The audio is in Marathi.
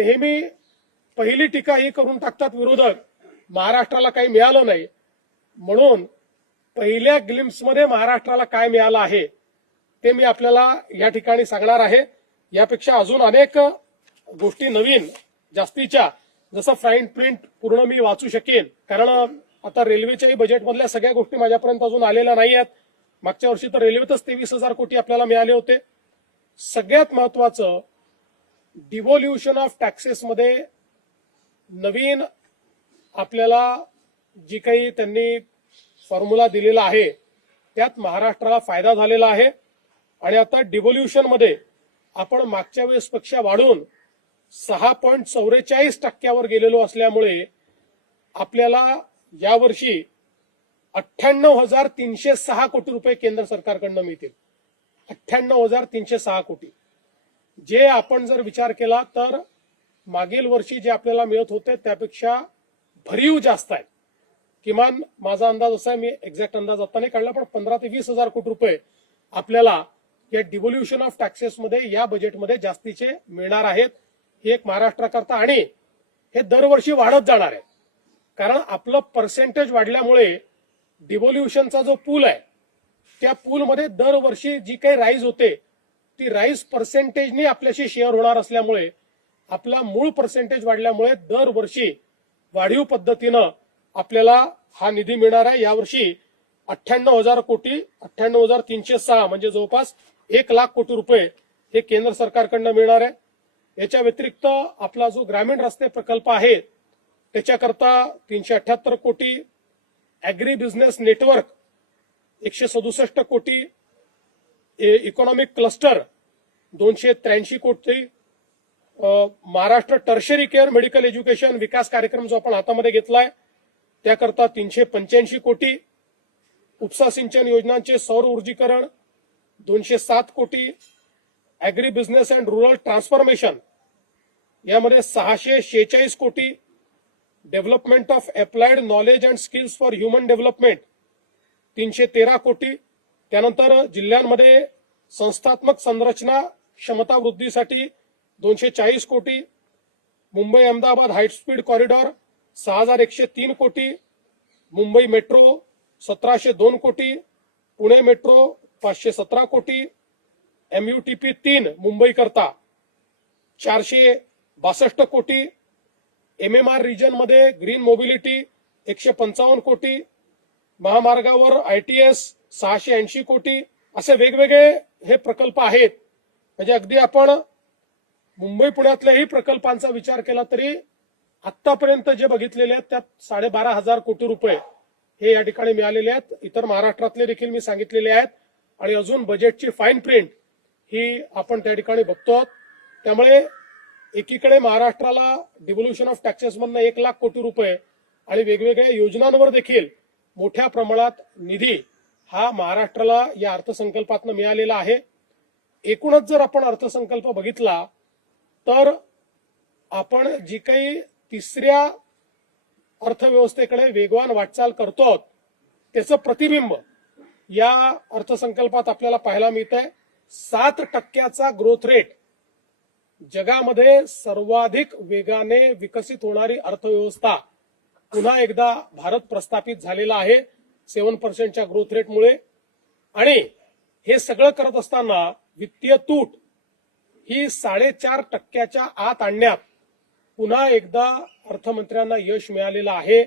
नेहमी पहिली टीका ही करून टाकतात विरोधक, महाराष्ट्राला काही मिळालं नाही म्हणून. पहिल्या ग्लिम्प्समध्ये महाराष्ट्राला काय मिळालं आहे ते मी आपल्याला या ठिकाणी सांगणार आहे. यापेक्षा अजून अनेक गोष्टी नवीन जास्तीच्या, जसं फाईन प्रिंट पूर्ण मी वाचू शकेन, कारण आता रेल्वेच्याही बजेटमधल्या सगळ्या गोष्टी माझ्यापर्यंत अजून आलेल्या नाही आहेत. मागच्या वर्षी तर रेल्वेतच 23,000 कोटी आपल्याला मिळाले होते. सगळ्यात महत्वाचं, डिव्होल्युशन ऑफ टॅक्सेसमध्ये नवीन आपल्याला जी काही त्यांनी फॉर्म्युला दिलेला आहे त्यात महाराष्ट्राला फायदा झालेला आहे. आणि आता डिव्होल्युशन मध्ये आपण मागच्या वेळेसपेक्षा वाढून 6.44% गेलेलो असल्यामुळे आपल्याला यावर्षी 98,306 कोटी रुपये केंद्र सरकारकडनं मिळतील. 98,306 कोटी, जे आपण जर विचार केला तर मागील वर्षी जे आपल्याला मिळत होते त्यापेक्षा भरीव जास्त आहे. किमान माझा अंदाज असा आहे, मी एक्झॅक्ट अंदाज आता नाही काढला, पण 15,000 ते 20,000 कोटी रुपये आपल्याला या डिव्होल्युशन ऑफ टॅक्सेसमध्ये या बजेटमध्ये जास्तीचे मिळणार आहेत. हे एक महाराष्ट्राकरता, आणि हे दरवर्षी वाढत जाणार आहे. कारण आपलं पर्सेंटेज वाढल्यामुळे डिव्होल्युशनचा जो पूल आहे त्या पूलमध्ये दरवर्षी जी काही राईज होते ती राईज पर्सेंटेजनी आपल्याशी शेअर होणार असल्यामुळे आपला मूळ पर्सेंटेज वाढल्यामुळे दरवर्षी वाढीव पद्धतीनं आपल्याला हा निधी मिळणार आहे. यावर्षी 98,000 कोटी, 98,306 म्हणजे जवळपास 1,00,000 कोटी रुपये हे केंद्र सरकारकडनं मिळणार आहे. याच्या व्यतिरिक्त आपला जो ग्रामीण रस्ते प्रकल्प आहे त्याच्याकरता 378 कोटी, अॅग्री बिझनेस नेटवर्क 167 कोटी, इकॉनॉमिक क्लस्टर 283 कोटी, Maharashtra tertiary care medical education विकास कार्यक्रम जो आपण हातामध्ये घेतलाय त्याकरता 385 कोटी, उपसा सिंचन योजनांचे सौर ऊर्जीकरण 207 कोटी, agree business and rural transformation यामध्ये 646 कोटी, development of applied knowledge and skills for human development 313 कोटी, त्यानंतर जिल्ह्यांमध्ये संस्थात्मक संरचना क्षमता वृद्धीसाठी 240 कोटी, Mumbai Ahmedabad high speed corridor 6,103 कोटी, मुंबई मेट्रो 1,702 कोटी, पुणे मेट्रो 517 कोटी, MUTP 3 मुंबई करता 462 कोटी, MMR रिजन मध्ये ग्रीन मोबिलिटी 155 कोटी, महामार्गावर ITS 680 कोटी, असे वेगवेगळे हे प्रकल्प आहेत. म्हणजे अगदी आपण मुंबई पुण्यातल्याही प्रकल्पांचा विचार केला तरी आतापर्यंत जे बघितलेले आहेत त्यात 12,500 कोटी रुपये हे या ठिकाणी मिळालेले आहेत. इतर महाराष्ट्रातले देखील मी सांगितलेले आहेत. आणि अजून बजेटची फाईन प्रिंट ही आपण त्या ठिकाणी बघतो. त्यामुळे एकीकडे महाराष्ट्राला डिव्होल्युशन ऑफ टॅक्सेस मधनं 1,00,000 कोटी रुपये आणि वेगवेगळ्या योजनांवर देखील मोठ्या प्रमाणात निधी हा महाराष्ट्राला या अर्थसंकल्पातनं मिळालेला आहे. एकूणच जर आपण अर्थसंकल्प बघितला तर आपण जी काही तिसऱ्या अर्थव्यवस्थेकडे वेगवान वाटचाल करतो त्याचं प्रतिबिंब या अर्थसंकल्पात आपल्याला पाहायला मिळतंय. 7% ग्रोथ रेट, जगामध्ये सर्वाधिक वेगाने विकसित होणारी अर्थव्यवस्था पुन्हा एकदा भारत प्रस्थापित झालेला आहे 7% ग्रोथ रेटमुळे. आणि हे सगळं करत असताना वित्तीय तूट ही 4.5% आत आणण्यात पुन्हा एकदा अर्थमंत्र्यांना यश मिळालेलं आहे.